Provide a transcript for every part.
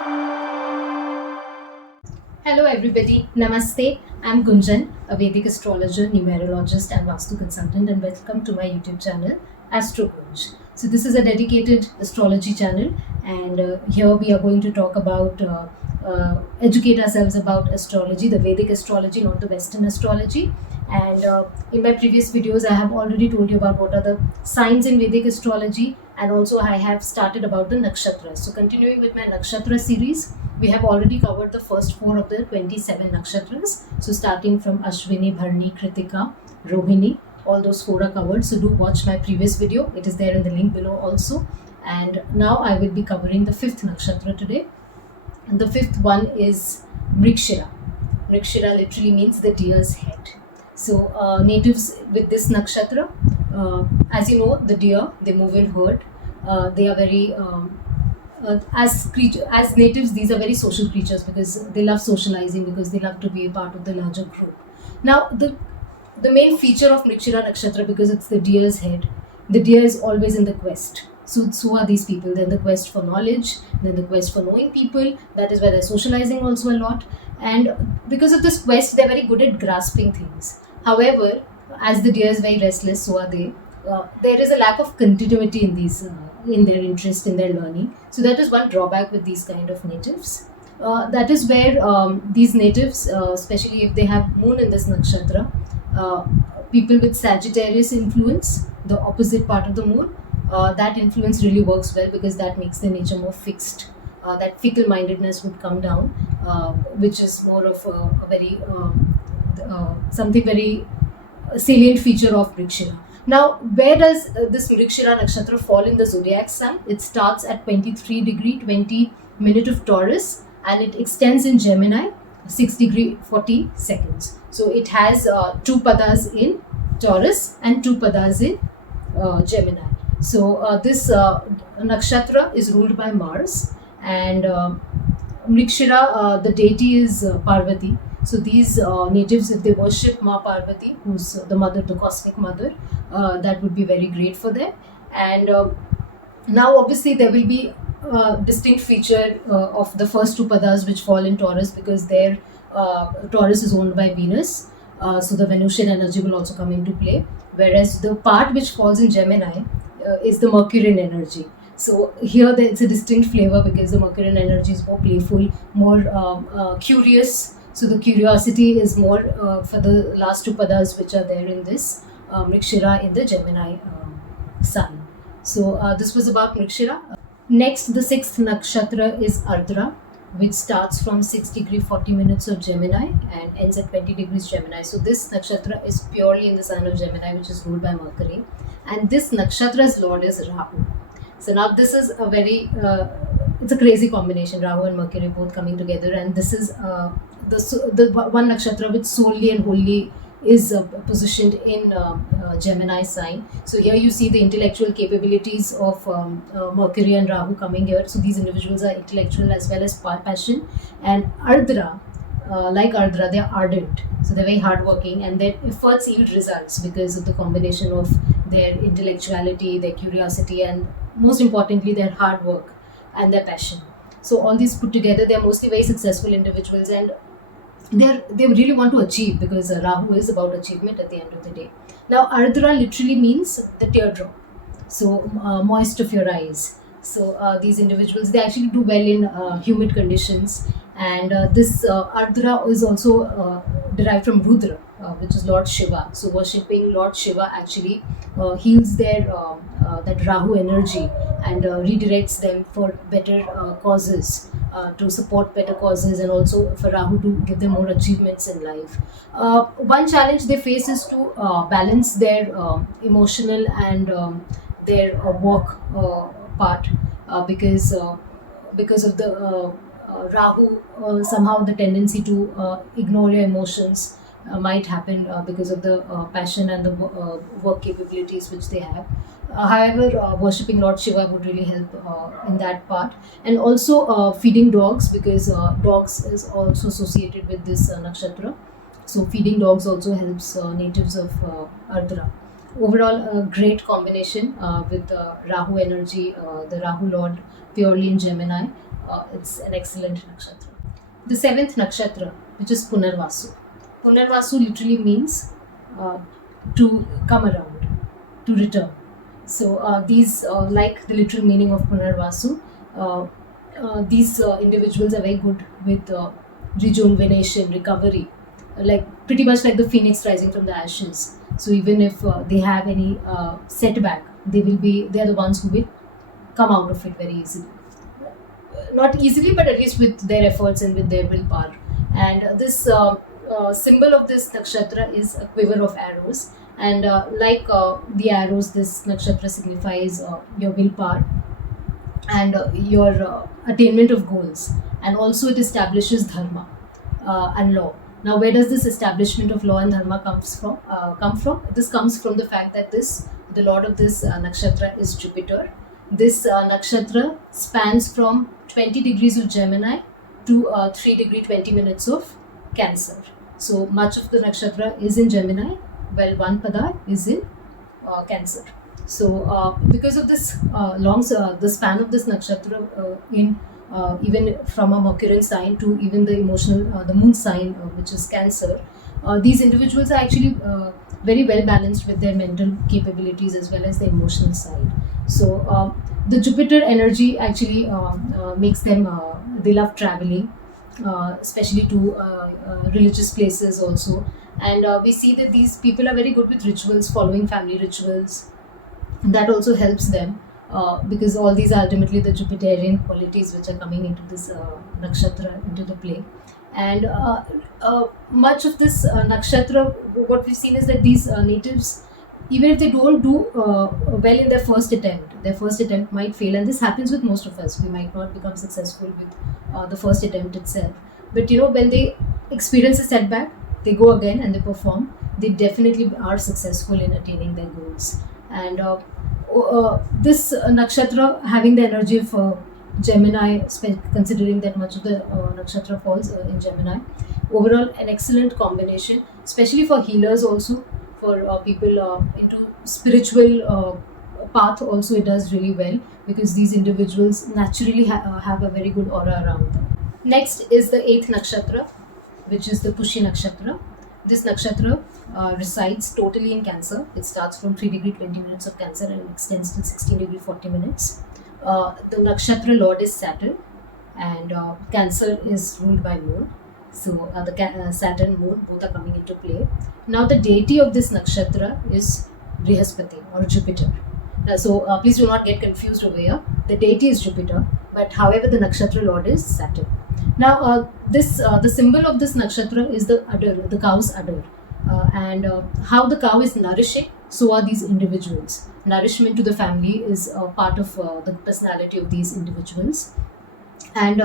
Hello everybody, Namaste. I'm Gunjan, a Vedic astrologer, numerologist and Vastu consultant, and welcome to my YouTube channel, Astro Gunj. So this is a dedicated astrology channel, and here we are going to talk about, educate ourselves about astrology, the Vedic astrology, not the Western astrology. And in my previous videos, I have already told you about what are the signs in Vedic astrology, and also I have started about the nakshatras. So continuing with my nakshatra series, we have already covered the first 4 of the 27 nakshatras. So starting from Ashwini, Bharani, Kritika, Rohini, all those 4 are covered. So do watch my previous video. It is there in the link below also. And now I will be covering the 5th nakshatra today. And the 5th one is Mrigashira. Mrigashira literally means the deer's head. So natives with this nakshatra, as you know, the deer, they move in herd. They are very as natives, these are very social creatures because they love socializing, because they love to be a part of the larger group. Now the main feature of Mrigashira nakshatra, because it's the deer's head, the deer is always in the quest. So are these people. They're in the quest for knowledge, they're in the quest for knowing people. That is why they're socializing also a lot. And because of this quest, they're very good at grasping things. However, as the deer is very restless, so are they. There is a lack of continuity in these, in their interest, in their learning. So that is one drawback with these kind of natives. That is where these natives, especially if they have moon in this nakshatra, people with Sagittarius influence, the opposite part of the moon, that influence really works well because that makes the nature more fixed. That fickle mindedness would come down, which is more of a very something very salient feature of Mrigashira. Now, where does this Mrigashira nakshatra fall in the zodiac sign? It starts at 23 degree 20 minute of Taurus, and it extends in Gemini 6 degree 40 seconds. So it has 2 padas in Taurus and 2 padas in Gemini. So this nakshatra is ruled by Mars, and Mrigashira, the deity is Parvati. So these natives, if they worship Ma Parvati, who's the mother, the cosmic mother, that would be very great for them. And now obviously there will be distinct feature of the first 2 padas which fall in Taurus, because their Taurus is owned by Venus. So the Venusian energy will also come into play. Whereas the part which falls in Gemini is the Mercurian energy. So here it's a distinct flavor because the Mercurian energy is more playful, more curious. So the curiosity is more for the last 2 padas which are there in this Mrigashira in the Gemini sign. So this was about Mrigashira. Next, the 6th nakshatra is Ardra, which starts from 6 degree 40 minutes of Gemini and ends at 20 degrees Gemini. So this nakshatra is purely in the sign of Gemini, which is ruled by Mercury. And this nakshatra's lord is Rahu. So now this is a very, it's a crazy combination, Rahu and Mercury both coming together. And this is the one nakshatra which solely and wholly is positioned in Gemini sign. So here you see the intellectual capabilities of Mercury and Rahu coming here. So these individuals are intellectual as well as passion. And Ardra, like Ardra, they are ardent. So they're very hardworking, and their efforts yield results because of the combination of their intellectuality, their curiosity, and most importantly, their hard work and their passion. So all these put together, they're mostly very successful individuals, and they really want to achieve, because Rahu is about achievement at the end of the day. Now, Ardra literally means the teardrop, so moist of your eyes. So these individuals, they actually do well in humid conditions, and this Ardra is also derived from Rudra, which is Lord Shiva. So worshipping Lord Shiva actually heals their that Rahu energy and redirects them for better causes, to support better causes, and also for Rahu to give them more achievements in life. One challenge they face is to balance their emotional and their work part, because of the Rahu, somehow the tendency to ignore your emotions might happen because of the passion and the work capabilities which they have. However, worshipping Lord Shiva would really help in that part, and also feeding dogs, because dogs is also associated with this nakshatra. So feeding dogs also helps natives of Ardra. Overall, a great combination with Rahu energy, the Rahu Lord purely in Gemini. it's an excellent nakshatra. The seventh nakshatra, which is Punarvasu. Punarvasu literally means to come around, to return. So these, like the literal meaning of Punarvasu, these individuals are very good with rejuvenation, recovery, like pretty much like the phoenix rising from the ashes. So even if they have any setback, they are the ones who will come out of it very easily. Not easily, but at least with their efforts and with their willpower. And this symbol of this nakshatra is a quiver of arrows. And like the arrows, this nakshatra signifies your willpower and your attainment of goals. And also, it establishes dharma and law. Now, where does this establishment of law and dharma comes from? Come from? This comes from the fact that the lord of this nakshatra is Jupiter. This nakshatra spans from 20 degrees of Gemini to 3 degree 20 minutes of Cancer. So much of the nakshatra is in Gemini, while one pada is in Cancer. So because of this the span of this nakshatra in even from a Mercurial sign to even the emotional, the moon sign, which is Cancer, these individuals are actually very well balanced with their mental capabilities as well as the emotional side. So the Jupiter energy actually makes them, they love traveling, especially to religious places also. And we see that these people are very good with rituals, following family rituals. That also helps them because all these are ultimately the Jupiterian qualities which are coming into this nakshatra into the play. And much of this nakshatra, what we've seen is that these natives, even if they don't do well in their first attempt might fail, and this happens with most of us. We might not become successful with the first attempt itself, but when they experience a setback, they go again and they perform. They definitely are successful in attaining their goals. And this nakshatra having the energy of Gemini, considering that much of the nakshatra falls in Gemini, overall an excellent combination, especially for healers also, for people into spiritual path also. It does really well because these individuals naturally have a very good aura around them. Next is the eighth nakshatra, which is the Pushi nakshatra. This nakshatra resides totally in Cancer. It starts from 3 degree 20 minutes of Cancer and extends to 16 degree 40 minutes. The nakshatra lord is Saturn, and Cancer is ruled by Moon. So the Saturn, Moon, both are coming into play. Now the deity of this nakshatra is Brihaspati or Jupiter. So please do not get confused over here. The deity is Jupiter, but however the nakshatra lord is Saturn. Now the symbol of this nakshatra is the udder, the cow's udder. And how the cow is nourishing, so are these individuals. Nourishment to the family is part of the personality of these individuals. And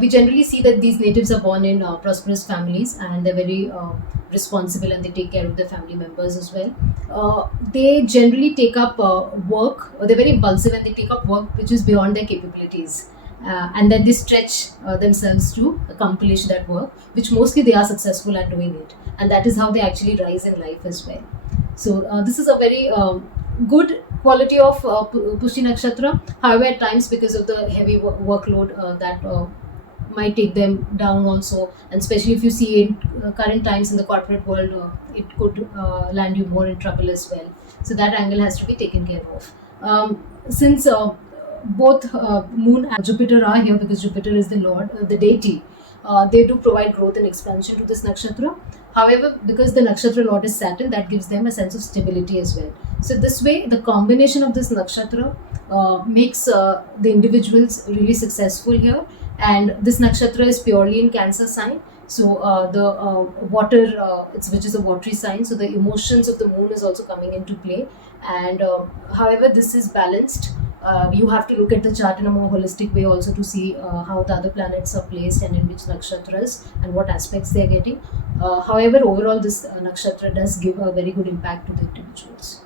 we generally see that these natives are born in prosperous families, and they're very responsible, and they take care of their family members as well. They generally take up work, or they're very impulsive, and they take up work which is beyond their capabilities. And then they stretch themselves to accomplish that work, which mostly they are successful at doing it. And that is how they actually rise in life as well. So this is a very good quality of Pushti Nakshatra. However, at times, because of the heavy workload that might take them down also, and especially if you see in current times in the corporate world, it could land you more in trouble as well. So that angle has to be taken care of. Since both Moon and Jupiter are here, because Jupiter is the Lord, the deity, they do provide growth and expansion to this nakshatra. However, because the nakshatra lord is Saturn, that gives them a sense of stability as well. So this way, the combination of this nakshatra makes the individuals really successful here. And this nakshatra is purely in Cancer sign. So the water, which is a watery sign. So the emotions of the moon is also coming into play. And however, this is balanced. You have to look at the chart in a more holistic way also to see how the other planets are placed and in which nakshatras and what aspects they are getting. However, overall, this nakshatra does give a very good impact to the individuals.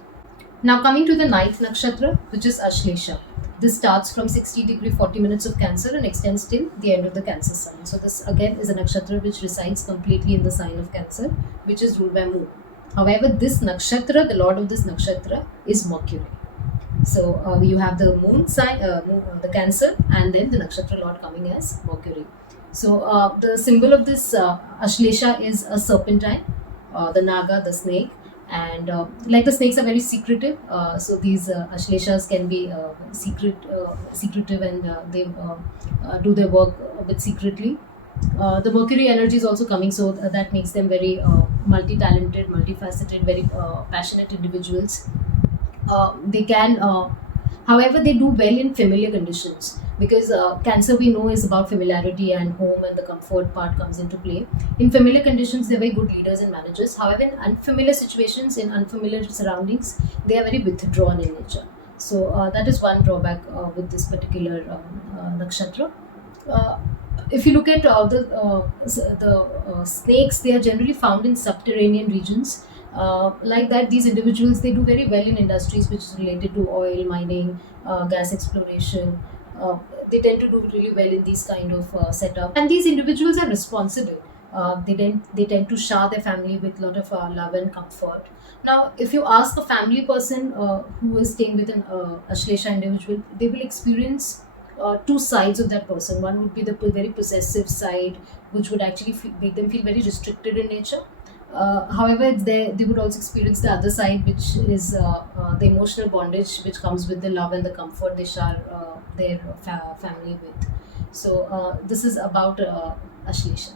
Now coming to the ninth nakshatra, which is Ashlesha. This starts from 60 degree 40 minutes of Cancer and extends till the end of the Cancer sign. So this again is a nakshatra which resides completely in the sign of Cancer, which is ruled by Moon. However, this nakshatra, the lord of this nakshatra is Mercury. So you have the moon sign, the Cancer, and then the nakshatra lord coming as Mercury. So the symbol of this Ashlesha is a serpentine, the Naga, the snake, and like the snakes are very secretive. So these Ashleshas can be secretive, and they do their work a bit secretly. The Mercury energy is also coming, so that makes them very multi-talented, multifaceted, very passionate individuals. They can, however, they do well in familiar conditions, because Cancer, we know, is about familiarity and home, and the comfort part comes into play. In familiar conditions, they're very good leaders and managers. However, in unfamiliar situations, in unfamiliar surroundings, they are very withdrawn in nature. So that is one drawback with this particular nakshatra. uh, if you look at the snakes, they are generally found in subterranean regions. Like that, these individuals, they do very well in industries which is related to oil mining, gas exploration. Uh, they tend to do really well in these kind of setup, and these individuals are responsible. They tend to shower their family with a lot of love and comfort. Now, if you ask a family person who is staying with an Ashlesha individual, they will experience two sides of that person. One would be the very possessive side, which would actually make them feel very restricted in nature. However, they would also experience the other side, which is the emotional bondage which comes with the love and the comfort they share their family with. So, this is about Ashlesha.